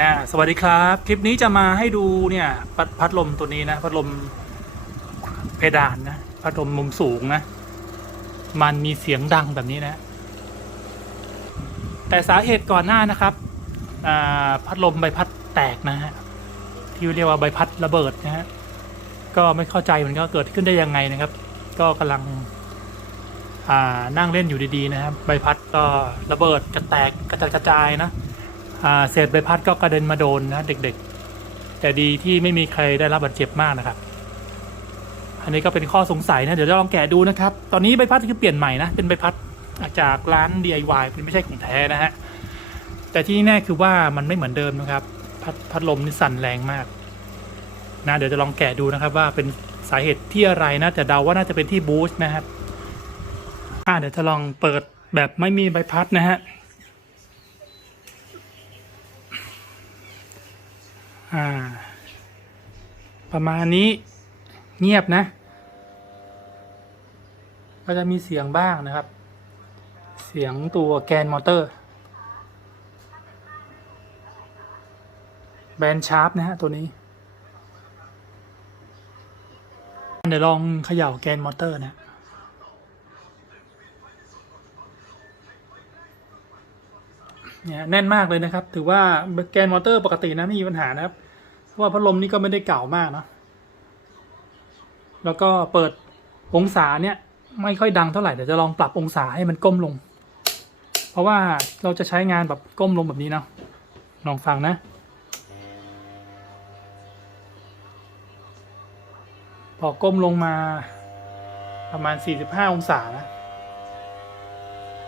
อ่าสวัสดีครับ คลิปนี้จะมาให้ดูเนี่ยพัดพัดลมตัวนี้นะพัดลมเพดานนะพัดลมมุมสูงนะ มันมีเสียงดังแบบนี้นะ แต่สาเหตุก่อนหน้านะครับอ่าพัดลมใบพัดแตกนะฮะที่เรียกว่าใบพัดระเบิดนะฮะก็ไม่เข้าใจมันก็เกิดขึ้นได้ยังไงนะครับ ก็กำลังนั่งเล่นอยู่ดีๆนะครับ ใบพัดก็ระเบิดกระแตกกระจัดกระจายนะ เศษใบพัดก็กระเด็นมาโดนนะเด็กๆ แต่ดีที่ไม่มีใครได้รับบาดเจ็บมากนะครับ อันนี้ก็เป็นข้อสงสัยนะเดี๋ยวจะลองแกะดูนะครับ ตอนนี้ใบพัดคือเปลี่ยนใหม่นะเป็นใบพัดจากร้าน DIY เป็นไม่ใช่ของแท้นะฮะแต่ที่แน่คือว่ามันไม่เหมือนเดิมนะครับ พัดพัดลมนี่สั่นแรงมากนะเดี๋ยวจะลองแกะดูนะครับว่าเป็นสาเหตุที่อะไรนะแต่เดาว่าน่าจะเป็นที่บูสต์นะครับอ่าเดี๋ยวจะลองเปิดแบบไม่มีใบพัดนะฮะ อ่า ประมาณนี้เงียบนะ ก็จะมีเสียงบ้างนะครับ เสียงตัวแกนมอเตอร์ แบนชาร์ปนะฮะตัวนี้ เดี๋ยวลองเขย่าแกนมอเตอร์นะ เนี่ยแน่นมากเลยนะครับ ถือว่าแกนมอเตอร์ปกตินะไม่มีปัญหานะครับเพราะว่าพัดลมนี่ก็ไม่ได้เก่ามากเนอะแล้วก็เปิดองศาเนี่ยไม่ค่อยดังเท่าไหร่เดี๋ยวจะลองปรับองศาให้มันก้มลง เพราะว่าเราจะใช้งานแบบก้มลงแบบนี้เนาะลองฟังนะพอก้มลงมาประมาณ 45 องศานะ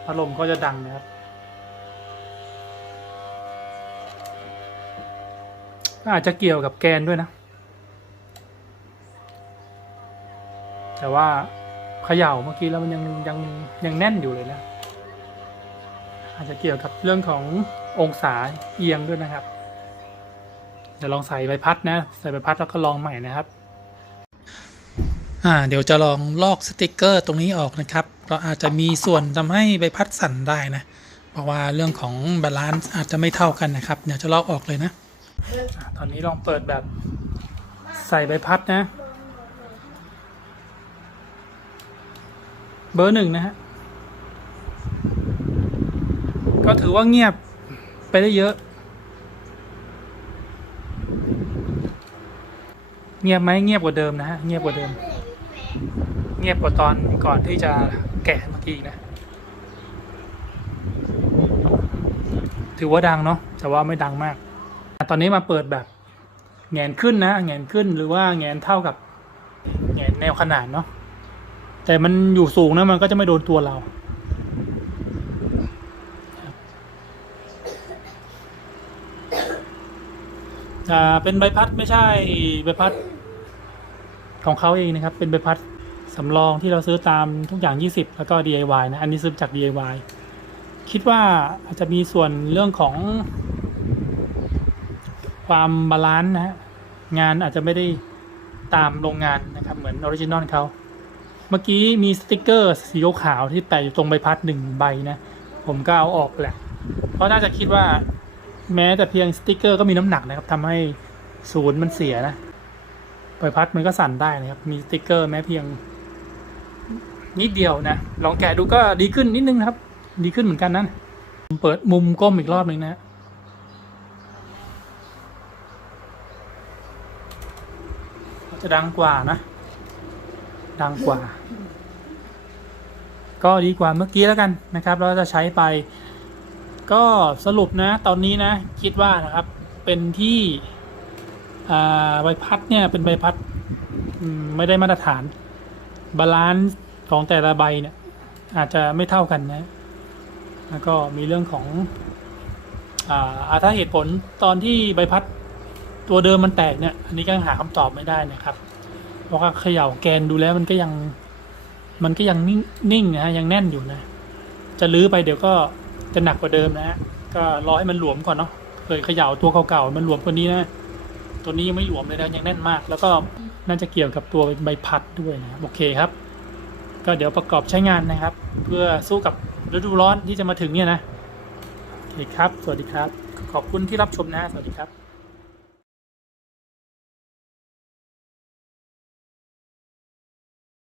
พัดลมก็จะดังนะครับ อาจจะเกี่ยวกับแกนด้วยนะ แต่ว่าเขย่าเมื่อกี้แล้วมันยังยังยังแน่นอยู่เลยนะอาจจะเกี่ยวกับเรื่องขององศาเอียงด้วยนะครับเดี๋ยวลองใส่ใบพัดนะ ใส่ใบพัดแล้วก็ลองใหม่นะครับอ่าเดี๋ยวจะลองลอกสติกเกอร์ตรงนี้ออกนะครับเราอาจจะมีส่วนทำให้ใบพัดสั่นได้นะ เพราะว่าเรื่องของบาลานซ์อาจจะไม่เท่ากันนะครับ เดี๋ยวจะลอกออกเลยนะ ตอนนี้ลองเปิดแบบใส่ใบพัดนะ เบอร์หนึ่งนะฮะ ก็ถือว่าเงียบไปได้เยอะ เงียบไหมเงียบกว่าเดิมนะฮะ เงียบกว่าเดิม เงียบกว่าตอนก่อนที่จะแกะเมื่อกี้นะ ถือว่าดังเนาะแต่ว่าไม่ดังมาก ตอนนี้มาเปิดแบบแงนขึ้นนะแงนขึ้นหรือว่าแงนเท่ากับแงนแนวขนานเนาะแต่มันอยู่สูงนะมันก็จะไม่โดนตัวเราอ่าเป็นใบพัดไม่ใช่ใบพัดของเขาเองนะครับ เป็นใบพัดสำรองที่เราซื้อตามทุกอย่าง 20 แล้วก็ DIY นะ อันนี้ซื้อจาก DIY คิดว่าอาจจะมีส่วนเรื่องของ ความบาลานซ์นะฮะงานอาจจะไม่ได้ตามโรงงานนะครับเหมือนออริจินอลเขาเมื่อกี้มีสติกเกอร์สีขาวที่แปะอยู่ตรงใบพัดหนึ่งใบนะ ผมก็เอาออกแหละ เพราะน่าจะคิดว่าแม้แต่เพียงสติกเกอร์ก็มีน้ำหนักนะครับทำให้ศูนย์มันเสียนะใบพัดมันก็สั่นได้นะครับ มีสติกเกอร์แม้เพียงนิดเดียวนะ ลองแกะดูก็ดีขึ้นนิดนึงครับ ดีขึ้นเหมือนกันนะผมเปิดมุมก้มอีกรอบหนึ่งนะ จะดังกว่านะ ดังกว่า ก็ดีกว่าเมื่อกี้แล้วกันนะครับ เราจะใช้ไป ก็สรุปนะ ตอนนี้นะ คิดว่านะครับ เป็นที่ใบพัดเนี่ยเป็นใบพัดไม่ได้มาตรฐาน บาลานซ์ของแต่ละใบเนี่ย อาจจะไม่เท่ากันนะ แล้วก็มีเรื่องของ อ่าอ่าถ้าเหตุผลตอนที่ใบพัด ตัวเดิมมันแตกเนี่ย อันนี้ก็หาคำตอบไม่ได้นะครับ เพราะว่าเขย่าแกนดูแล้วมันก็ยัง มันก็ยังนิ่งนิ่งนะฮะยังแน่นอยู่นะ จะลื้อไปเดี๋ยวก็จะหนักกว่าเดิมนะฮะก็รอให้มันหลวมก่อนเนาะเคยเขย่าตัวเก่าๆมันหลวมกว่านี้นะตัวนี้ยังไม่หลวมเลยนะยังแน่นมาก แล้วก็น่าจะเกี่ยวกับตัวใบพัดด้วยนะโอเคครับ ก็เดี๋ยวประกอบใช้งานนะครับ เพื่อสู้กับฤดูร้อนที่จะมาถึงเนี่ยนะโอเคครับ สวัสดีครับ ขอบคุณที่รับชมนะ สวัสดีครับ